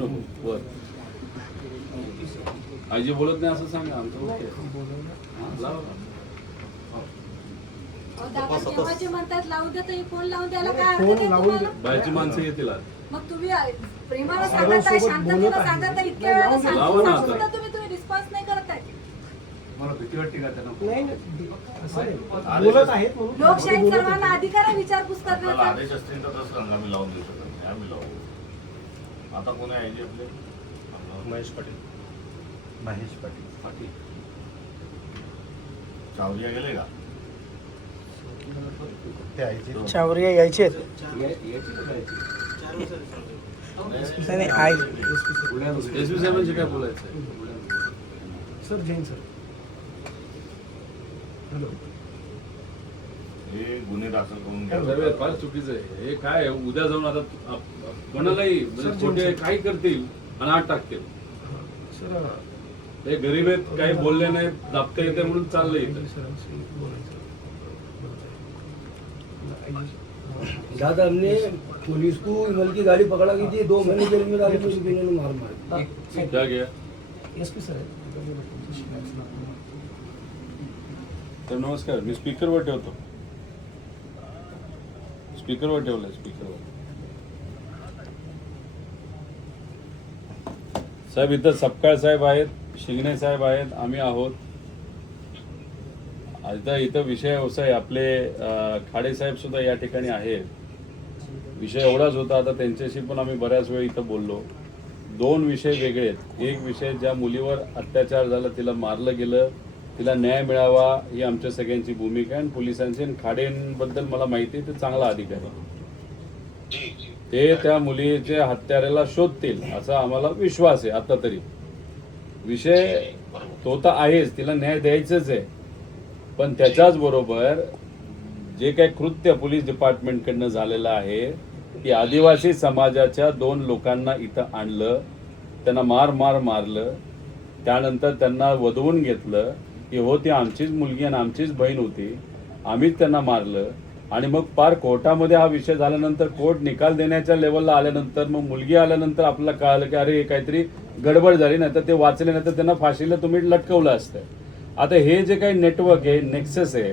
बर आजी बोलत नाही असं सांगा आमचं म्हणतात लावून देतो फोन लावून द्यायला काय हरकत आहे तुम्हाला? बाहेरची माणसं येतील आज. मग तुम्ही प्रेमाला सांगत आहे, शांततेला सांगत आहे, इतक्या वेळेला सांगून सुद्धा तुम्ही रिस्पॉन्स नाही करत आहे. मला भीती वाटते का त्यांना? बोलत आहेत म्हणून लोकशाही सर्वांना अधिकार आहे विचारपूस करण्याचा. आदेश असतील तर तसं आम्ही लावून देऊ शकत नाही, आम्ही लावू. आता कोणी आहे जे आपले महेश पाटील. चावरिया गेले का? ते आईचे चावरिया यायचे आहेत. नाही आई एसपी साहेबांशी काय बोलायचं सर जैन सर. हॅलो हे गुन्हे दाखल करून साहेब, घ्या. फार चुकीचं आहे हे. काय आहे, उद्या जाऊन आता कोणालाही म्हणजे छोटे काही करतील आणि आठ टाकतील. सर हे गरीब आहेत, काही बोलले नाही, दाबता येते म्हणून चाललंय इथं. दादा हमने पुलिस को विमल की गाड़ी पकड़ा गई थी, 2 महीने जेल में डाले, मुझे इन्होंने मार मार क्या गया एसपी सर तर नमस्कार, मी स्पीकरवर ठेवतो. स्पीकरवर ठेवलंय, स्पीकरवर. साहेब इथं सपकाळ साहेब आहेत, शिंगणे साहेब आहेत, आम्ही आहोत. आता इथं विषय असा आहे, आपले खाडे साहेब सुद्धा या ठिकाणी आहेत. विषय एवढाच होता, आता त्यांच्याशी पण आम्ही बऱ्याच वेळ इथं बोललो. 2 विषय वेगळे आहेत. एक विषय ज्या मुलीवर अत्याचार झाला, तिला मारलं गेलं, तिला न्याय मिळावा ही आमच्या सगळ्यांची भूमिका आहे. आणि पोलिसांची आणि खाडेंबद्दल मला माहिती आहे, ते चांगला अधिकारी आहे. ते त्या मुलीच्या हत्याराला शोधतील असा आम्हाला विश्वास आहे. आता तरी विषय तो तर आहेच, तिला न्याय द्यायचंच आहे. पण त्याच्याच बरोबर जे काही कृत्य पोलीस डिपार्टमेंटकडनं झालेलं आहे, की आदिवासी समाजाच्या 2 लोकांना इथं आणलं, त्यांना मारलं, त्यानंतर त्यांना वधवून घेतलं की हो ती आमचीच मुलगी आणि आमचीच बहीण होती, आम्हीच त्यांना मारलं. आणि मग पार कोर्टामध्ये हा विषय झाल्यानंतर, कोर्ट निकाल देण्याच्या लेवलला आल्यानंतर, मग मुलगी आल्यानंतर आपल्याला कळालं की अरे हे काहीतरी गडबड झाली, नाही तर ते वाचले, नाही तर त्यांना फाशीला तुम्ही लटकवलं असतं. आता हे जे काही नेटवर्क आहे, नेक्सस आहे,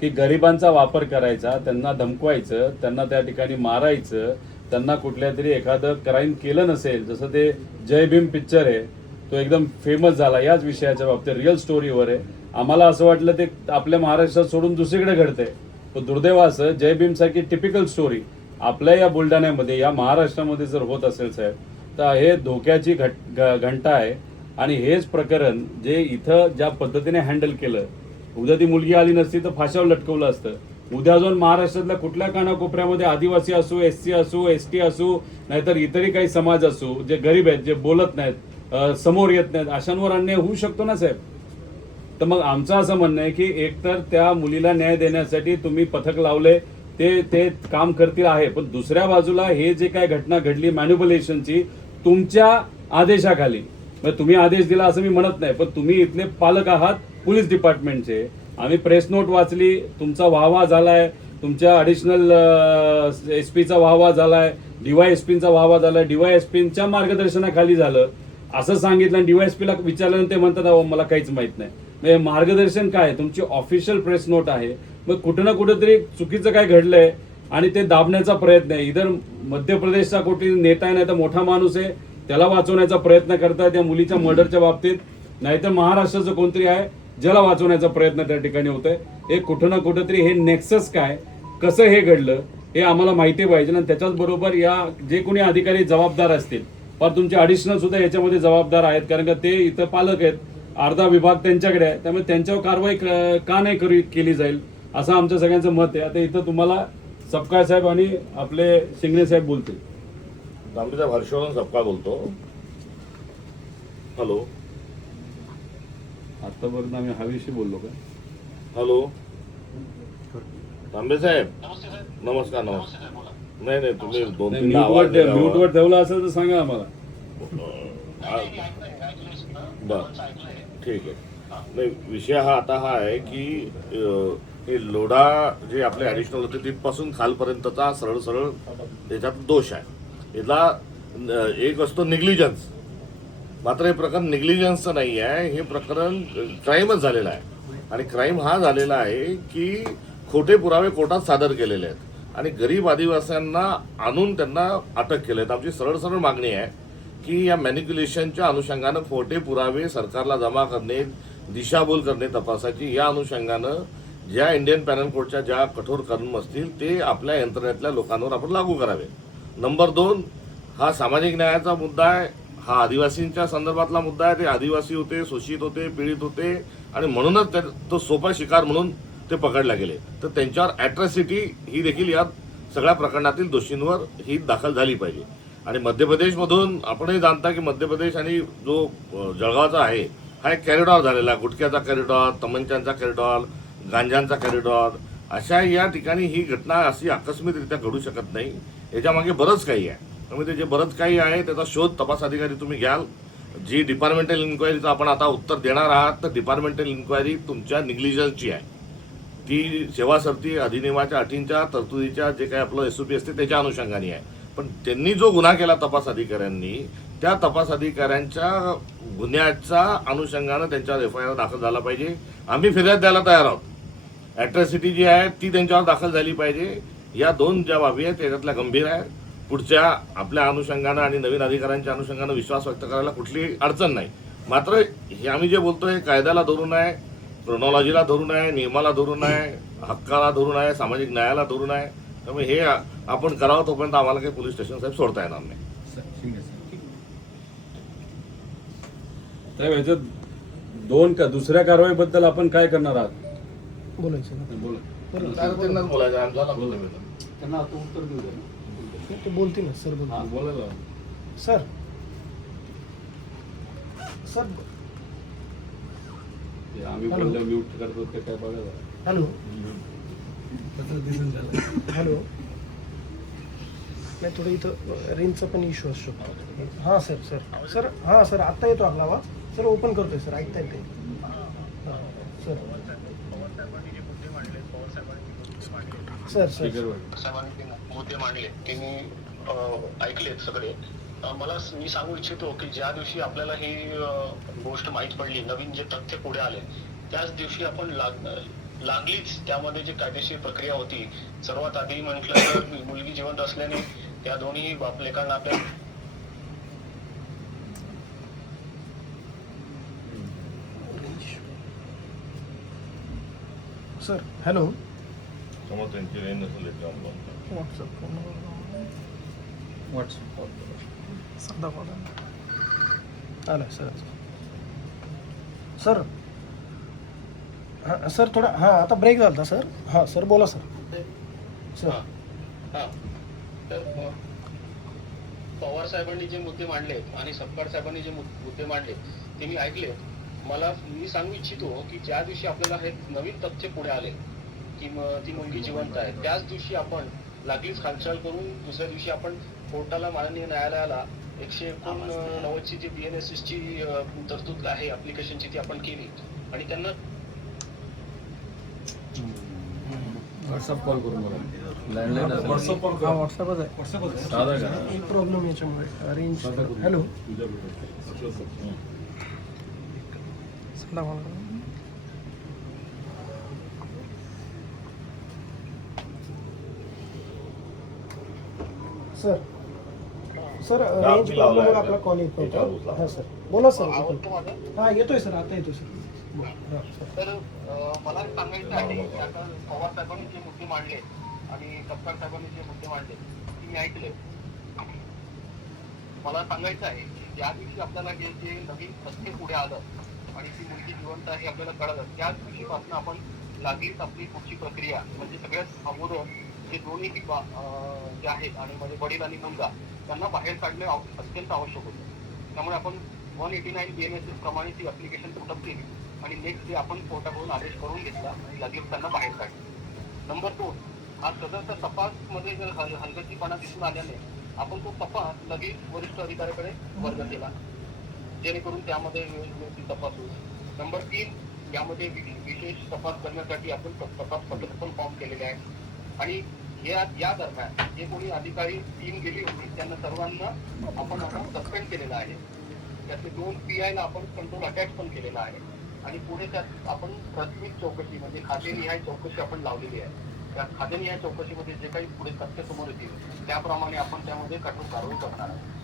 की गरिबांचा वापर करायचा, त्यांना धमकवायचं, त्यांना त्या ठिकाणी मारायचं, त्यांना कुठल्या तरी एखादं क्राईम केलं नसेल, जसं ते जय भीम पिक्चर आहे, तो एकदम फेमस झाला याच विषयाच्या बाबतीत, रिअल स्टोरीवर आहे. आम्हाला असं वाटलं ते आपल्या महाराष्ट्रात सोडून दुसरीकडे घडतंय. पण दुर्दैवाचं जय भीमसारखी टिपिकल स्टोरी आपल्या या बुलढाण्यामध्ये, या महाराष्ट्रामध्ये जर होत असेल साहेब, तर हे धोक्याची घंटा आहे. आणि हेच प्रकरण जे इथं ज्या पद्धतीने हँडल केलं, उद्या ती मुलगी आली नसती तर फाशावर लटकवलं असतं. उद्या जाऊन महाराष्ट्रातल्या कुठल्या कानाकोपऱ्यामध्ये आदिवासी असू, SC असू, ST असू, नाहीतर इतरही काही समाज असू, जे गरीब आहेत, जे बोलत नाहीत, समोर येत नाहीत, अशांवर अन्याय होऊ शकतो ना साहेब. तर मग आमचं असं म्हणणं आहे की एकतर त्या मुलीला न्याय देण्यासाठी तुम्ही पथक लावले, ते काम करतील आहे, पण दुसऱ्या बाजूला हे जे काय घटना घडली मॅन्युप्युलेशनची, तुमच्या आदेशाखाली, तुम्ही आदेश दिला असं मी म्हणत नाही, पण तुम्ही इथले पालक आहात पोलीस डिपार्टमेंटचे. आम्ही प्रेस नोट वाचली, तुमचा वाहवा झालाय, तुमच्या ॲडिशनल SP चा वाहवा झालाय, DYSPचा वाहवा झालाय, DYSPच्या मार्गदर्शनाखाली झालं असं सांगितलं. आणि DYSPला विचारल्यानंतर ते म्हणतात अहो मला काहीच माहित नाही. म्हणजे मार्गदर्शन काय, तुमची ऑफिशियल प्रेस नोट आहे. मग कुठं ना कुठेतरी चुकीचं काय घडलंय आणि ते दाबण्याचा प्रयत्न आहे. इधर मध्य प्रदेशचा कुठे नेता आहे, नाही तर मोठा माणूस आहे, त्याला वाचवण्याचा प्रयत्न करताय त्या मुलीच्या मर्डरच्या बाबतीत, नाहीतर महाराष्ट्राचं कोणतरी आहे ज्याला वाचवण्याचा प्रयत्न त्या ठिकाणी होतोय. हे कुठं ना कुठेतरी हे नेक्सस काय, कसं हे घडलं हे आम्हाला माहिती पाहिजे. आणि त्याच्याच बरोबर या जे कोणी अधिकारी जबाबदार असतील, पण तुमचे ॲडिशनल सुद्धा याच्यामध्ये जबाबदार आहेत, कारण का ते इथं पालक आहेत, अर्धा विभाग त्यांच्याकडे आहे, त्यामुळे त्यांच्यावर कारवाई का नाही केली जाईल असं आमच्या सगळ्यांचं मत आहे. आता इथं तुम्हाला सपकाळ साहेब आणि आपले शिंगणे साहेब बोलतील. तांबे साहेब, हर्षवर्धन सपकाळ बोलतो. हॅलो, आतापर्यंत आम्ही हा विषय बोललो का? हॅलो तांबे साहेब, नमस्कार. नाही तुम्ही 2-3 आवाज म्यूटवर ठेवला असेल तर सांगा आम्हाला. बर, ठीक आहे. नाही, विषय हा आता हा आहे की हे लोढा जे आपले ॲडिशनल होते तिथपासून खालपर्यंतचा सरळ त्याच्यात दोष आहे. याला एक असतो निग्लिजन्स, मात्र हे प्रकरण निग्लिजन्सचं नाही आहे, हे प्रकरण क्राईमच झालेलं आहे. आणि क्राईम हा झालेला आहे की खोटे पुरावे कोर्टात सादर केलेले आहेत आणि गरीब आदिवासींना आणून त्यांना अटक केले आहेत. आमची सरळ सरळ मागणी आहे की या मॅनिप्युलेशनच्या अनुषंगानं खोटे पुरावे सरकारला जमा करणे, दिशाभूल करणे तपासाची, या अनुषंगानं ज्या इंडियन पॅनल कोडच्या ज्या कठोर कलम असतील ते आपल्या यंत्रणेतल्या लोकांवर आपण लागू करावे. नंबर 2, हा सामाजिक न्यायाचा मुद्दा आहे, हा आदिवासींच्या संदर्भातला मुद्दा आहे. ते आदिवासी होते, शोषित होते, पीडित होते आणि म्हणूनच तो सोपा शिकार म्हणून ते पकडले गेले. तर त्यांच्यावर ॲट्रॉसिटी ही देखील या सगळ्या प्रकरणातील दोषींवर ही दाखल झाली पाहिजे. आणि मध्य प्रदेशमधून आपणही जाणता की मध्य प्रदेश आणि जो जळगावचा आहे हा एक कॅरिडॉर झालेला आहे, गुटख्याचा कॅरिडॉर, तमंच्यांचा कॅरिडॉर, गांजांचा कॅरिडॉर. अशा या ठिकाणी ही घटना अशी आकस्मिकरित्या घडू शकत नाही. याच्यामागे बरंच काही आहे. त्यामुळे ते जे बरंच काही आहे त्याचा शोध तपास अधिकारी तुम्ही घ्याल. जी डिपार्टमेंटल इन्क्वायरीचं आपण आता उत्तर देणार आहात, तर डिपार्टमेंटल इन्क्वायरी तुमच्या निग्लिजन्सची आहे. ती सेवा सरती अधिनियमाच्या अटींच्या तरतुदीच्या जे काही आपलं SOP असते त्याच्या अनुषंगाने आहे. पण त्यांनी जो गुन्हा केला तपास अधिकाऱ्यांनी, त्या तपास अधिकाऱ्यांच्या गुन्ह्याच्या अनुषंगानं त्यांच्यावर FIR दाखल झाला पाहिजे. आम्ही फिर्याद द्यायला तयार आहोत. ॲट्रॉसिटी जी आहे ती त्यांच्यावर दाखल झाली पाहिजे. या 2 ज्या बाबी आहेत त्याच्यातल्या गंभीर आहे. पुढच्या आपल्या अनुषंगानं आणि नवीन अधिकाऱ्यांच्या अनुषंगानं विश्वास व्यक्त करायला कुठली अडचण नाही. मात्र हे आम्ही जे बोलतोय कायद्याला धरून आहे, क्रोनॉलॉजीला धरून आहे, नियमाला धरून आहे, हक्काला धरून आहे, सामाजिक न्यायाला धरून आहे. त्यामुळे हे आपण करावं तोपर्यंत आम्हाला काही पोलीस स्टेशन साहेब सोडता येणार नाही. साहेब ह्याच्यात 2 का दुसऱ्या कारवाईबद्दल आपण काय करणार आहात? बोलायचं बोला. त्यांनाच बोलायचं, आमच्याला बोलू नका. त्यांना आता उत्तर देऊ द्या ना. ते बोलतील ना सर, हा, बोलतील. बोला ना. सर सर ते आम्ही हॅलो. बोललं म्यूट करतो ते काय बघा जरा. हॅलो हॅलो, नाही थोडं इथं रेंजचा पण इश्यू असू शकतो. हां सर सर सर हां सर आत्ता येतो आपला आवाज. सर ओपन करतोय सर, ऐकता येते. सर सर सर Speaker वर. साहेबांनी मुद्दे मांडले ते मी ऐकलेत सगळे. मी सांगू इच्छितो की ज्या दिवशी आपल्याला ही गोष्ट माहीत पडली, नवीन जे तथ्य पुढे आले, त्याच दिवशी आपण लागलीच त्यामध्ये जी कायदेशीर प्रक्रिया होती. सर्वात आधी म्हटलं तर मुलगी जिवंत असल्याने त्या दोन्ही बापलेकांना आपल्या सर हॅलो, समोर त्यांची रेंज नसेल याच्यावर बोलतो. साधा कॉल आला सर. सर हां सर थोडा, हां आता ब्रेक झाला सर. हां सर बोला सर. सर हा तर पवार साहेबांनी जे मुद्दे मांडले आणि सपकाळ साहेबांनी जे मुद्दे मांडले ते मी ऐकले. मी सांगू इच्छितो की ज्या दिवशी आपल्याला हे नवीन तथ्य पुढे आले की ती मुलगी जिवंत आहे, त्याच दिवशी आपण लागलीच हालचाल करून दुसऱ्या दिवशी आपण कोर्टाला, माननीय न्यायालयाला 189 जी BNSS ची तरतूद आहे ऍप्लिकेशनची ती आपण केली आणि त्यांना व्हॉट्सअप कॉल करून बघा. लँडलाईन व्हॉट्सअप कॉल हा व्हॉट्सअपच आहे. साधा करा. एक प्रॉब्लेम याच्यामुळे रेंज. हॅलो साधा कॉल. सर सर रेंज प्रॉब्लेममुळे आपला कॉल येत नव्हता. हां सर बोला सर. आवडतो माझं. हां येतोय सर, आता येतोय सर. हां सर. तर मला सांगायचं आहे की आता पवार साहेबांनी जे मुद्दे मांडले आणि सपकाळ साहेबांनी जे मुद्दे मांडले ते मी ऐकले. मला सांगायचं आहे की ज्या दिवशी आपल्याला हे जे नवीन तथ्य पुढे आलं आणि ती मुलगी जिवंत आहे आपल्याला कळलं, त्याच दिवशीपासून आपण लागलीच आपली पुढची प्रक्रिया म्हणजे सगळ्यात अगोदर जे दोन्ही जे आहेत आणि म्हणजे वडील आणि मुलगा त्यांना बाहेर काढणे अत्यंत आवश्यक होतं. त्यामुळे आपण 189 BNSS प्रमाणे ती ऍप्लिकेशन पुटअप केली आणि नेक्स्ट डे आपण कोर्टाकडून आदेश करून घेतला आणि लगेच त्यांना बाहेर काढले. नंबर 2, हा सदरचा तपासमध्ये जर हलगर्जीपणा दिसून आल्याने आपण तो तपास लगेच वरिष्ठ अधिकाऱ्याकडे वर्ग केला जेणेकरून त्यामध्ये व्यवस्थित तपास होईल. नंबर 3, यामध्ये विशेष तपास करण्यासाठी आपण तपास पथक पण फॉर्म केलेले आहे आणि या दरम्यान जे कोणी अधिकारी टीम गेली होती त्यांना सर्वांना आपण आता सस्पेंड केलेलं आहे. त्यातले 2 PI ला आपण कंट्रोल अटॅच पण केलेला आहे आणि पुढे त्यात आपण प्राथमिक चौकशी म्हणजे खातेनिहाय चौकशी आपण लावलेली आहे. त्या खातेनिहाय चौकशीमध्ये जे काही पुढे तथ्य समोर येतील त्याप्रमाणे आपण त्यामध्ये कठोर कारवाई करणार आहोत.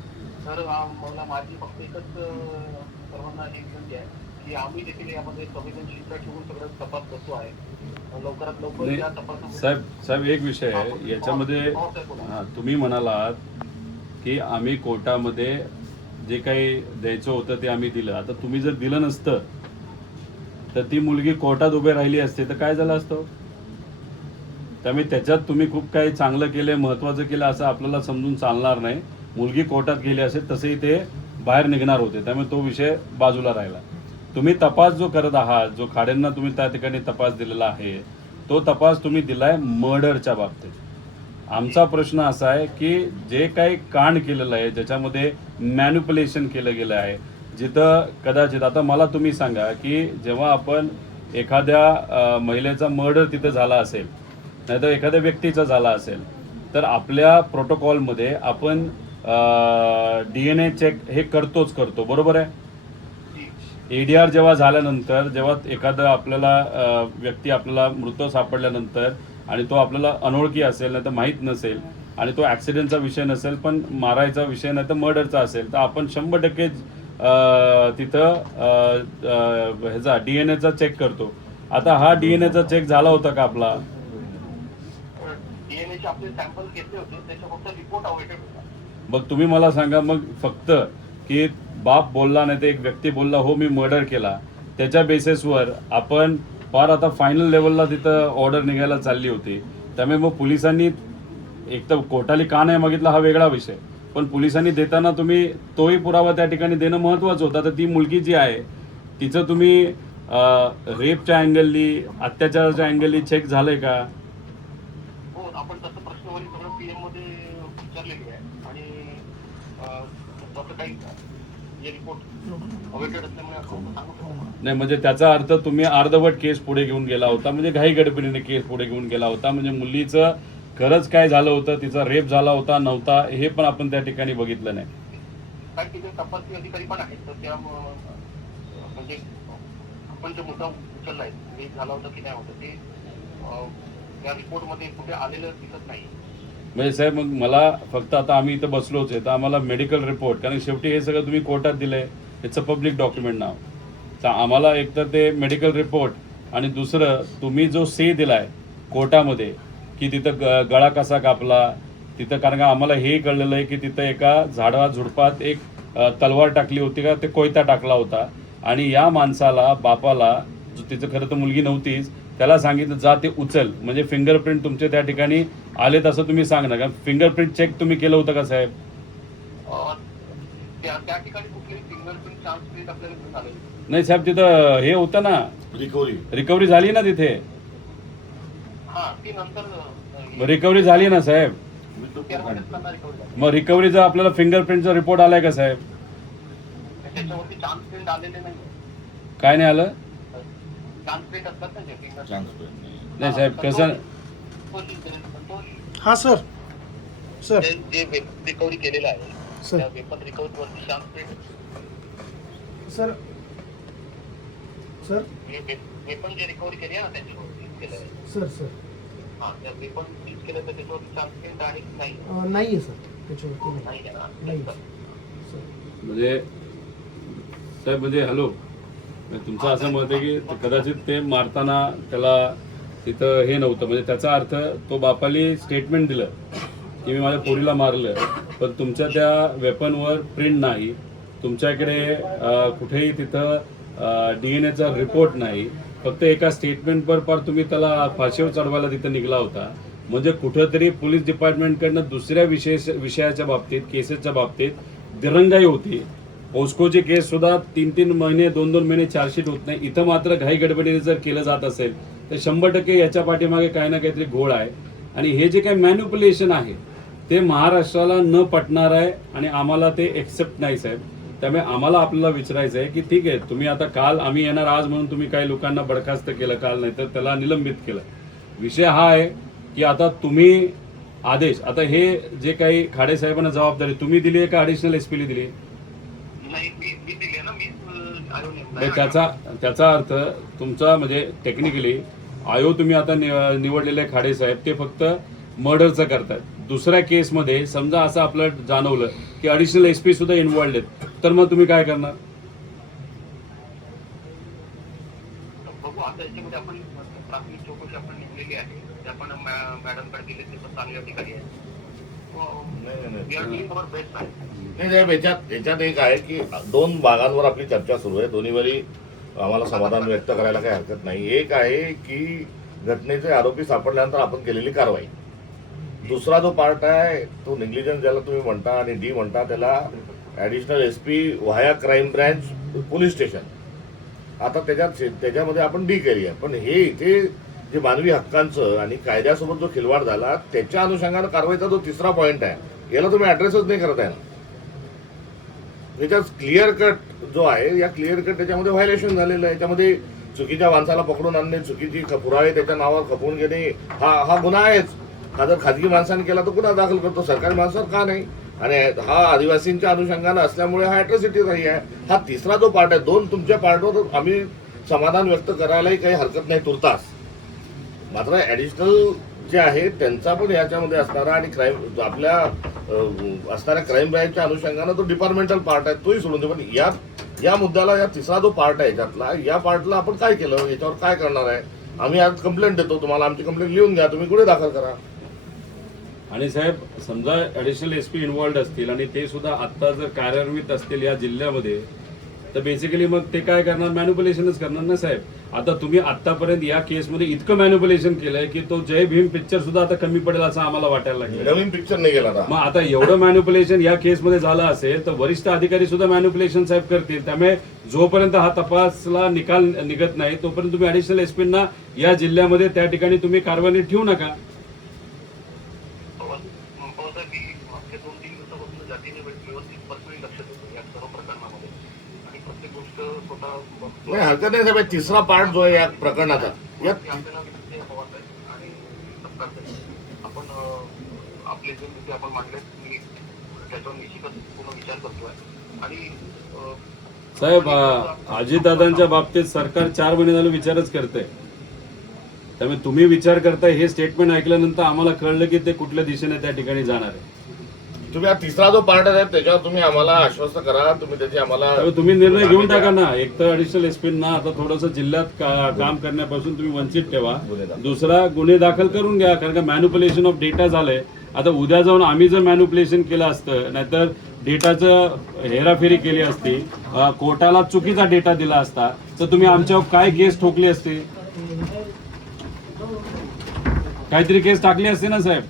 तर मला माझी फक्त एकच सर्वांना ही विनंती आहे की आम्ही देखील यामध्ये संवेदनशीलता ठेवून सगळं तपास करतो आहे. लवकरात लवकर या तपासामध्ये साहेब एक विषय आहे याच्यामध्ये. तुम्ही म्हणालात की आम्ही कोर्टामध्ये जे काही द्यायचं होतं ते आम्ही दिलं. आता तुम्ही जर दिलं नसतं तर ती मुलगी कोर्टात उभे राहिली असते तर काय झालं असतं. त्यामुळे त्याच्यात तुम्ही खूप काही चांगलं केलं, महत्त्वाचं केलं असं आपल्याला समजून चालणार नाही. मुलगी कोर्टात गेली असेल तसेही ते बाहेर निघणार होते. त्यामुळे तो विषय बाजूला राहिला. तुम्ही तपास जो करत आहात, जो खाडेंना तुम्ही त्या ठिकाणी तपास दिलेला आहे, तो तपास तुम्ही दिलाय मर्डरच्या बाबतीत. आमचा प्रश्न असा आहे की जे काही कांड केलेलं आहे, ज्याच्यामध्ये मॅन्युप्युलेशन केलं गेलं आहे, जिथं कदाचित आता मला तुम्ही सांगा की जेव्हा आपण एखाद्या महिलेचा मर्डर तिथं झाला असेल, नाहीतर एखाद्या व्यक्तीचा झाला असेल, तर आपल्या प्रोटोकॉलमध्ये आपण DNA चेक हे करतो, बरोबर आहे. ADR जेव्हा झाल्यानंतर, जेव्हा एखादा आपल्याला व्यक्ती आपल्याला मृत सापडल्यानंतर आणि तो आपल्याला अनोळखी असेल, नाही तर माहीत नसेल, आणि तो ॲक्सिडेंटचा विषय नसेल पण मारायचा विषय नाही तर मर्डरचा असेल, तर आपण 100% तिथं ह्याचा DNA चा चेक करतो. आता हा DNA चा चेक झाला होता का आपला? डीएनएचे आपले सॅम्पल घेतले होते, त्याचा फक्त रिपोर्ट अवेटेड होता. मग तुम्ही मला सांगा, मग फक्त की बाप बोलला नाही तर एक व्यक्ती बोलला हो मी मर्डर केला, त्याच्या बेसिसवर आपण फार आता फायनल लेवलला तिथं ऑर्डर निघायला चालली होती. त्यामुळे मग पोलिसांनी एक तर कोर्टाने का नाही मागितला हा वेगळा विषय, पण पोलिसांनी देताना तुम्ही तोही पुरावा त्या ठिकाणी देणं महत्त्वाचं होतं. तर ती मुलगी जी आहे तिचं तुम्ही रेपच्या अँगलनी, अत्याचाराच्या अँगलनी चेक झालंय का? हो, आपण तसं प्रश्नवली सगळं PM मध्ये विचारलेली आहे आणि तसं काही हे रिपोर्ट अवेटेड असल्यामुळे आपण सांगू शकतो. नाही म्हणजे त्याचा अर्थ तुम्ही अर्धवट केस पुढे घेऊन गेला होता, म्हणजे घाई गडबडीने केस पुढे घेऊन गेला होता. म्हणजे मुलीचं खरंच काय झालं होतं, तिचा रेप झाला होता नव्हता हे पण आपण त्या ठिकाणी बघितलं नाही. काही तिथे तपासणी अधिकारी पण आहेत, तर त्या म्हणजे आपण जो मुद्दा उचललाय रेप झाला होता की नाही होतं ते या रिपोर्टमध्ये कुठे आलेलं दिसत नाही. म्हणजे साहेब मग मला फक्त आता आम्ही इथं बसलोच आहे तर आम्हाला मेडिकल रिपोर्ट, कारण शेवटी हे सगळं तुम्ही कोर्टात दिलंय, इट्स अ पब्लिक डॉक्युमेंट नाव, तर आम्हाला एकतर ते मेडिकल रिपोर्ट आणि दुसरं तुम्ही जो से दिलाय कोर्टामध्ये की तिथं गळा कसा कापला तिथं, कारण का आम्हाला हेही कळलेलं आहे की तिथं एका झुडपात एक तलवार टाकली होती का ते कोयता टाकला होता आणि या माणसाला बापाला, जो तिचं खरं तर मुलगी नव्हतीच, त्याला सांगितलं जा ते उचल, म्हणजे फिंगरप्रिंट तुमचे त्या ठिकाणी आलेत असं तुम्ही सांगणार का? फिंगरप्रिंट चेक तुम्ही केलं होतं का साहेब? त्या ठिकाणी कुठलेही फिंगरप्रिंट चान्स प्रिंट आपल्याला घेऊन आले नाही साहेब, तिथं हे होतं ना, रिकव्हरी झाली ना तिथे. हा, ती नंतर रिकव्हरी झाली ना साहेब. मग रिकव्हरीचा आपल्याला फिंगरप्रिंटचा रिपोर्ट आलाय का साहेब? त्याच्यावरती चान्स प्रिंट आलेले नाही. काय नाही आलं? चान्स प्रिंट असतात ना जे फिंगर नाही साहेब कसं. हां सर. सर जे रिकव्हरी केलेलं आहे सर. त्या वेपन रिकव्हरीवरती chance print sir. Sir weapon जे रिकव्हरी केली आहे ना त्याच्यावरती केलं आहे. सर. सर हा, त्या वेपन सीज केलं तर त्याच्यावरती चान्स प्रिंट आहे की नाही? नाही आहे सर, त्याच्यावरती नाही आहे ना. नाही. म्हणजे साहेब म्हणजे हॅलो, तुमचं असं मत आहे की कदाचित ते मारताना त्याला तिथं हे नव्हतं, म्हणजे त्याचा अर्थ तो बापाली स्टेटमेंट दिलं की मी माझ्या पोरीला मारलं, पण तुमच्या त्या वेपनवर प्रिंट नाही, तुमच्याकडे कुठेही तिथं DNA रिपोर्ट नाही, फक्त एका स्टेटमेंटवर पर तुम्ही त्याला फाशीवर चढवायला तिथं निघला होता. म्हणजे कुठंतरी पोलीस डिपार्टमेंटकडनं दुसऱ्या विषयाच्या बाबतीत, केसेसच्या बाबतीत दिरंगाई होती. पोस्कोची केस सुद्धा 3-3 महिने 2-2 महिने चार्जशीट होत नाही, इथं मात्र घाई गडबडीने जर केलं जात असेल तर 100% याच्या पाठीमागे काही ना काहीतरी घोळ आहे. आणि हे जे काही मॅन्युप्युलेशन आहे ते महाराष्ट्राला न पटणार आहे आणि आम्हाला ते एक्सेप्ट नाही साहेब. त्यामुळे आम्हाला आपल्याला विचारायचं आहे की ठीक आहे, तुम्ही आता काल आम्ही येणार आज म्हणून तुम्ही काही लोकांना बरखास्त केलं काल, नाही तर त्याला निलंबित केलं. विषय हा आहे की आता तुम्ही आदेश, आता हे जे काही खाडे साहेबांना जबाबदारी तुम्ही दिली आहे का ॲडिशनल एस पीला दिली? नाही मी दिली आहे ना, मी आयोग नेमला म्हणजे आहे. त्याचा अर्थ तुमचा म्हणजे टेक्निकली आयो तुम्ही आता निवडलेले खाडे साहेब ते फक्त मर्डरचं करतात. दुसऱ्या केसमध्ये समजा असं आपलं जाणवलं की ॲडिशनल एस पी सुद्धा इन्व्हॉल्ड आहेत, तर मग तुम्ही काय करणार? बघू आता याच्यामध्ये आपण प्राथमिक चौकशी आपण नेमलेली आहे, ते आपण मॅडमकडे दिले, ते पण चांगल्या ठिकाणी आहे. We are doing our best आहे. नाही साहेब, याच्यात एक आहे की 2 भागांवर आपली चर्चा सुरू आहे. दोन्हीवरी आम्हाला समाधान व्यक्त करायला काही हरकत नाही. एक आहे की घटनेचे आरोपी सापडल्यानंतर आपण केलेली कारवाई. दुसरा जो पार्ट आहे तो निग्लिजन्स ज्याला तुम्ही म्हणता आणि डी म्हणता त्याला additional S P via crime branch police station. आता त्याच्यामध्ये आपण डी केली आहे. पण हे इथे जे मानवी हक्कांचं आणि कायद्यासोबत जो खिलवाड झाला त्याच्या अनुषंगानं कारवाईचा जो तिसरा पॉईंट आहे याला तुम्ही ॲड्रेसच नाही करत आहे ना. त्याच्यात क्लिअर कट जो आहे, या क्लिअर कट त्याच्यामध्ये व्हायलेशन झालेलं आहे. याच्यामध्ये चुकीच्या माणसाला पकडून आणणे, चुकीची पुरावे त्याच्या नावावर खपवून घेणे हा गुन्हा आहेच. हा जर खाजगी माणसाने केला तर गुन्हा दाखल करतो, सरकारी माणसावर का नाही? आणि हा आदिवासींच्या अनुषंगानं असल्यामुळे हा ॲट्रॉसिटी नाही आहे. हा तिसरा जो पार्ट आहे, 2 तुमच्या पार्टवर आम्ही समाधान व्यक्त करायलाही काही हरकत नाही तुर्तास. मात्र ॲडिशनल जे आहे त्यांचा पण याच्यामध्ये असणारा आणि क्राईम आपल्या असणाऱ्या क्राईम ब्रँचच्या अनुषंगानं तो डिपार्टमेंटल पार्ट आहे, तोही सोडून दे. पण या मुद्द्याला या तिसरा जो पार्ट आहे याच्यातला, या पार्टला आपण काय केलं, याच्यावर काय करणार आहे? आम्ही आज कंप्लेंट देतो तुम्हाला, आमची कंप्लेंट लिहून घ्या, तुम्ही गुन्हे दाखल करा. आणि साहेब समजा ॲडिशनल एस पी इन्व्हॉल्ड असतील आणि ते सुद्धा आत्ता जर कार्यान्वित असतील या जिल्ह्यामध्ये, तर बेसिकली मग ते काय करणार? मॅन्युप्युलेशनच करणार ना साहेब. आता तुम्ही आतापर्यंत या केसमध्ये इतकं मॅन्युप्युलेशन केलंय की तो जय भीम पिक्चर सुद्धा आता कमी पडेल असं आम्हाला वाटायला लागलं. नवीन पिक्चर नाही गेला ना. मग आता एवढं मॅन्युप्युलेशन या केसमध्ये झालं असेल तर वरिष्ठ अधिकारी सुद्धा मॅन्युप्युलेशन साहेब करतील. त्यामुळे जोपर्यंत हा तपासला निकाल निघत नाही तोपर्यंत तुम्ही ॲडिशनल एस पींना या जिल्ह्यामध्ये त्या ठिकाणी तुम्ही कारवाई ठेवू नका. मागच्या 2-3 दिवसापासून जातीने व्यवस्थित पर्सनली लक्ष देतो या सर्व प्रकरणामध्ये आणि प्रत्येक गोष्ट स्वतः बघतो. नाही हरकत नाही साहेब. तिसरा पार्ट जो आहे या प्रकरणाचा आपल्याला विषय हवा आहे आणि सरकारचे आपण आपले जे मुद्दे आपण मांडले मी त्याच्यावर निश्चितच पूर्ण विचार करतोय. आणि साहेब अजितदादांच्या बाबतीत सरकार 4 महिने झाले विचारच करते. त्यामुळे तुम्ही विचार करताय हे स्टेटमेंट ऐकल्यानंतर आम्हाला कळलं की ते कुठल्या दिशेने त्या ठिकाणी जाणार आहे. तुम्ही हा तिसरा जो पार्ट आहे त्याच्यावर तुम्ही आम्हाला आश्वस्त करा. तुम्ही त्याची आम्हाला तुम्ही निर्णय घेऊन टाका ना. एक तर ॲडिशनल एस पींना आता थोडंसं जिल्ह्यात काम करण्यापासून तुम्ही वंचित ठेवा. दुसरा गुन्हे दाखल करून घ्या, कारण का मॅन्युप्युलेशन ऑफ डेटा झालंय. आता उद्या जाऊन आम्ही जर मॅन्युप्युलेशन केलं असतं, नाहीतर डेटाचं हेराफेरी केली असती, कोर्टाला चुकीचा डेटा दिला असता, तर तुम्ही आमच्यावर काय केस ठोकली असते? काहीतरी केस टाकली असते ना साहेब.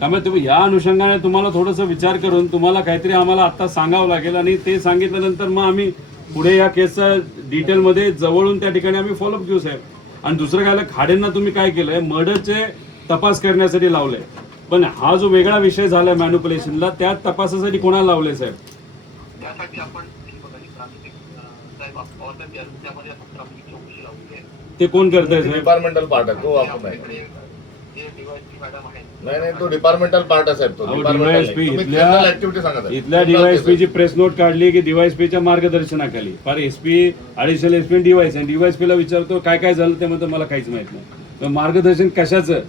त्यामुळे तुम्ही या अनुषंगाने तुम्हाला थोडंसं विचार करून तुम्हाला काहीतरी आम्हाला आता सांगावं लागेल आणि ते सांगितल्यानंतर मग आम्ही पुढे या केसचा डिटेलमध्ये जवळून त्या ठिकाणी आम्ही फॉलोअप घेऊ साहेब. आणि दुसरं काय, खाडेंना तुम्ही काय केलंय, मर्डरचे तपास करण्यासाठी लावलंय, पण हा जो वेगळा विषय झालाय मॅन्युप्युलेशनला, त्या तपासासाठी कोणाला लावलंय साहेब? त्यासाठी आपण साहेब त्यामध्ये आपण प्राथमिक चौकशी लावली आहे. ते कोण करताय साहेब? डिपार्टमेंटल पार्ट आहे तो. आपण नाही जे डीवायएसपी मॅडम आहेत, नाही तो डिपार्टमेंटल पार्ट आहे साहेब. तो डीवायएसपी ऍक्टिव्हिटी सांगा. इथल्या डीवायएसपीची प्रेस नोट काढली की डीवायएसपीच्या मार्गदर्शनाखाली फार एसपी ॲडिशनल एसपी डीवायएस आणि डीवायएसपीला विचारतो काय काय झालं ते म्हणतो मला काहीच माहित नाही. मार्गदर्शन कशाचं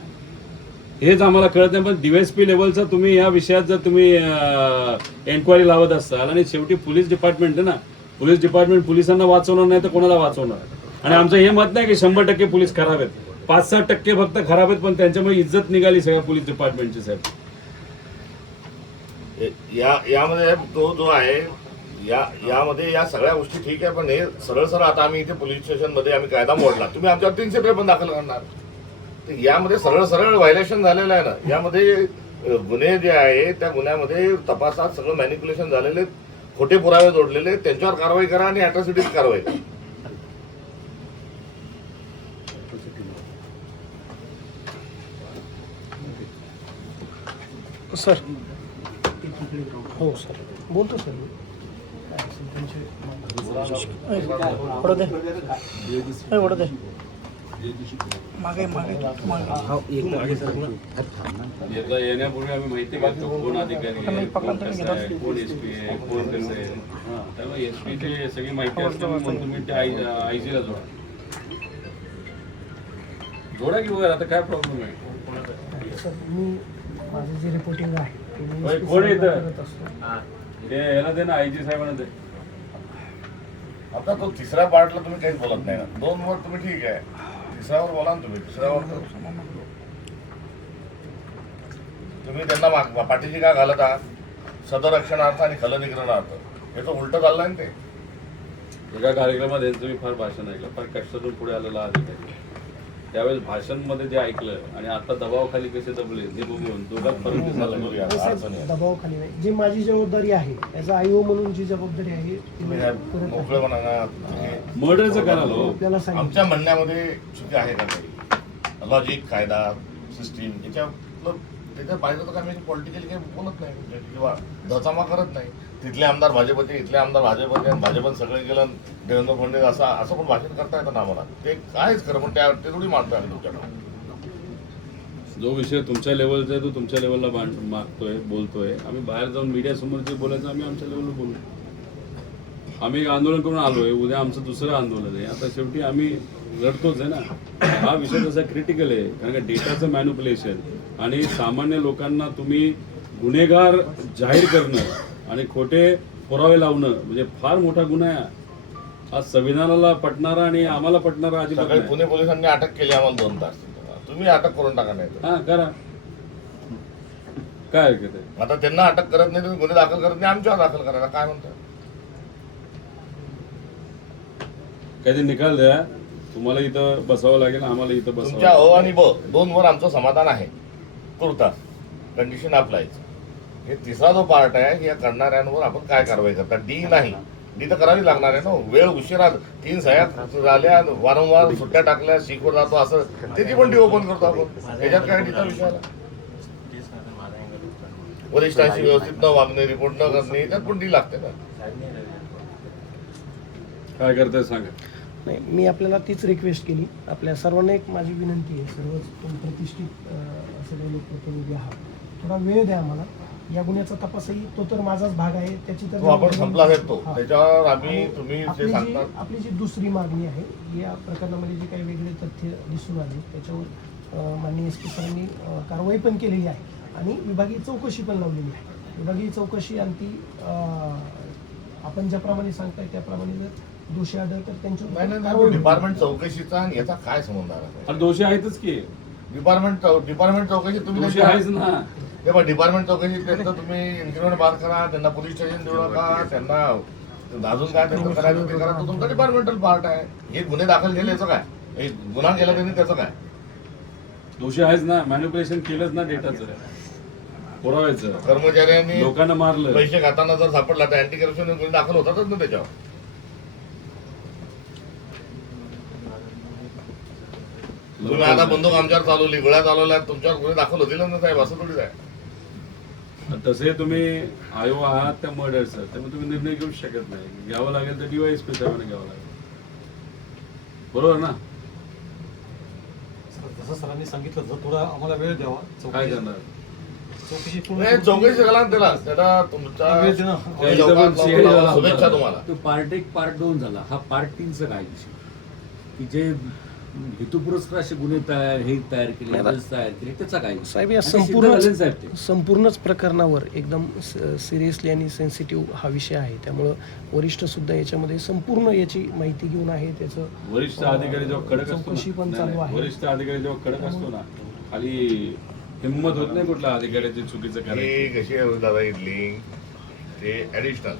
हेच आम्हाला कळत नाही. पण डीवायएसपी लेवलचा तुम्ही या विषयात जर तुम्ही एन्क्वायरी लावत असाल आणि शेवटी पोलीस डिपार्टमेंट आहे ना, पोलीस डिपार्टमेंट पोलिसांना वाचवणार नाही तर कोणाला वाचवणार? आणि आमचं हे मत नाही की 100% पोलीस खराब आहेत, 5-6% फक्त खराब आहेत, पण त्यांच्यामुळे इज्जत निघाली सगळ्या पोलीस डिपार्टमेंटची साहेब. यामध्ये तो जो आहे यामध्ये या सगळ्या गोष्टी ठीक आहे, पण हे सरळ आता आम्ही इथे पोलीस स्टेशन मध्ये आम्ही कायदा मोडला, तुम्ही आमच्यावर 300 पेपर दाखल करणार. तर यामध्ये सरळ व्हायलेशन झालेलं आहे ना. यामध्ये गुन्हे जे आहे त्या गुन्ह्यामध्ये तपासात सगळं मॅनिप्युलेशन झालेले, खोटे पुरावे जोडलेले, त्यांच्यावर कारवाई करा आणि अॅट्रॉसिटीज कारवाई करा. सर हो सर बोलतो सर. वडा दे. याचा येण्यापूर्वी आम्ही माहिती घेतो कोण अधिकारी आहे, कोण कसं आहे, कोण एसपी आहे, कोण कसं आहे. त्यामुळे एसपीची सगळी माहिती असते. मी म्हणतो मी ते आयजीला जोडा की वगैरे आता काय प्रॉब्लेम आहे. सर मी माझं जे रिपोर्टिंग आहे ते मी होय, SP कोण साहेबांना येतं? करत असतो. ते याला दे ना आयजी साहेबांना दे. आता तो तिसऱ्या पार्टला तुम्ही काहीच बोलत नाही ना. 2 वर तुम्ही ठीक आहे, तिसऱ्यावर बोला ना तुम्ही. तिसऱ्यावर तुम्ही त्यांना पाठीची का घालत आहात? सदरक्षणार्थ आणि खलनिग्रहणार्थ हे तर उलट चाललंय ना ते. एका कार्यक्रमात यांचं मी फार भाषण ऐकलं, फार कष्टातून पुढे आलेला अधिकारी. त्यावेळेस भाषणमध्ये जे ऐकलं आणि आता दबावाखाली कसे दबले ते बघून दोघात फरक दिसायला नाही लागला. साहेब, दबावाखाली नाही. जी माझी जबाबदारी आहे याचा आयओ म्हणून जी जबाबदारी आहे ती मी करत आहे. मोकळेपणा मर्डरचं कराल हो. आपल्याला सांगितलं आमच्या म्हणण्यामध्ये चुकी आहे का काही? लॉजिक, कायदा, सिस्टीम याच्यातलं त्याच्या पाहिजे तर आम्ही पॉलिटिकली काही बोलत नाही किंवा धचामा करत नाही. तिथले आमदार भाजपचे, इथले आमदार भाजपचे आणि भाजपन सगळे गेलं देवेंद्र फडणवीस असं पण भाषण करता येतं ना आम्हाला. ते कायच खरं पण त्या ते थोडी मानतोय आम्ही तुमच्याकडे. जो विषय तुमच्या लेवलचा आहे तो तुमच्या लेवलला मागतोय, बोलतोय. आम्ही बाहेर जाऊन मीडियासमोर जे बोलायचं आम्ही आमच्या लेवलला बोलू. आम्ही एक आंदोलन करून आलोय, उद्या आमचं दुसरं आंदोलन आहे. आता शेवटी आम्ही लढतोच आहे ना. हा विषय तसा क्रिटिकल आहे कारण का डेटाचं मॅन्युप्युलेशन आणि सामान्य लोकांना तुम्ही गुन्हेगार जाहीर करणं आणि खोटे पुरावे लावणं म्हणजे फार मोठा गुन्हा आहे. आज संविधानाला पटणारा आणि आम्हाला पटणारा अजिबात सकाळी नाही. पुणे पोलिसांनी अटक केली आम्हाला 2 तास. तुम्ही अटक करून टाका नाही तर. हा करा, काय हरकत आहे. आता त्यांना अटक करत नाही, तुम्ही गुन्हे दाखल करत नाही, आमच्यावर दाखल करायला काय म्हणतात? काहीतरी निकाल द्या. तुम्हाला इथं बसावं लागेल, आम्हाला इथं बसावं तुमच्या लागेल. आणि ब 2 वर आमचं समाधान आहे. तुर्तास कंडिशन अप्लायच. हे तिसरा जो पार्ट आहे या करणाऱ्यांवर आपण काय कारवाई करता? डी नाही, डी तर करावी लागणार आहे ना. वेळ उशिरा 3 सह्या झाल्या, वारंवार सुट्ट्या टाकल्या, शिकवर जातो असं त्याची पण डी ओपन करतो आपण. त्याच्यात काय डीचा विषय आला? वरिष्ठांशी व्यवस्थित न वागणे, रिपोर्ट न करणे याच्यात पण डी लागते ना. काय करताय सांगा. नाही, मी आपल्याला तीच रिक्वेस्ट केली. आपल्या सर्वांना एक माझी विनंती आहे, सर्वच तुम्ही प्रतिष्ठित सगळे लोकप्रतिनिधी आहात, थोडा वेळ द्या आम्हाला. या गुन्ह्याचा तपासही तो तर माझाच भाग आहे, त्याची तर तो आपण संपला आहे तो. हा. त्याच्यावर आम्ही तुम्ही आपली जे जी सांगतात आपली जी दुसरी मागणी आहे, या प्रकरणामध्ये जे काही वेगळे तथ्य दिसून आले त्याच्यावर माननीय SP सरांनी कारवाई पण केलेली आहे आणि विभागीय चौकशी पण लावलेली आहे. विभागीय चौकशी आणि ती आपण ज्याप्रमाणे सांगताय त्याप्रमाणे जर दोषी आढळलं तर त्यांच्यावर नाही कारवाई होईल. डिपार्टमेंट चौकशीचा आणि याचा काय संबंध आला? अरे दोषी आहेतच की. डिपार्टमेंट चौकशी तुम्ही दोषी आहेच ना. हे बघ, डिपार्टमेंट चौकशी त्यांचं तुम्ही इन्क्रिमेंट बार करा, त्यांना पोलीस स्टेशन देऊ नका, त्यांना अजून काय त्यांचं करायचं ते करा. तो तुमचा डिपार्टमेंटल पार्ट आहे. हे गुन्हे दाखल केले याचं काय? हे गुन्हा केला त्यांनी त्याचं काय? दोषी आहेच ना. मॅन्युप्युलेशन केलंच ना डेटाचं, पुरावायचं. कर्मचाऱ्यांनी लोकांना मारलं. पैसे खाताना जर सापडला तर अँटी करप्शन गुन्हे दाखल होतातच ना त्याच्यावर. तुम्ही आता बंदूक आमच्यावर चालवली, गोळ्या चालवल्या, तुमच्यावर गुन्हे दाखल होतील ना साहेब, असं थोडीच आहे. तसे तुम्ही आयोग आहात त्या मर्डरचं, त्यामुळे तुम्ही निर्णय घेऊ शकत नाही. घ्यावं लागेल तर DYSP साहेबांना घ्यावं लागेल. बरोबर ना. जसं सरांनी सांगितलं तर थोडा आम्हाला वेळ द्यावा. काय करणार. चौकशी पूर्ण नाही, चौकशी करा ना त्याला तुमच्या वेळ दे ना. शुभेच्छा तुम्हाला. तो पार्ट 1 पार्ट 2 झाला. हा पार्ट 3चा काय विषय की जे हेतुपुरस्कर असे गुन्हे तयार केले, तयार केले, त्याचा काय विषय? साहेब, या आणि ते सिद्ध झाले ना साहेब ते. संपूर्णच प्रकरणावर एकदम सिरियसली आणि सेन्सिटिव्ह हा विषय आहे. त्यामुळं वरिष्ठ सुद्धा याच्यामध्ये संपूर्ण याची माहिती घेऊन आहे. त्याचं वरिष्ठ अधिकारी जेव्हा कडक असतो चौकशी पण ना, चालू नाही, आहे. वरिष्ठ अधिकारी जेव्हा कडक असतो ना, खाली हिंमत होत नाही कुठल्या अधिकाऱ्याची चुकीचं ही करायचं. कशी आहे दादा इथली, ते ॲडिशनल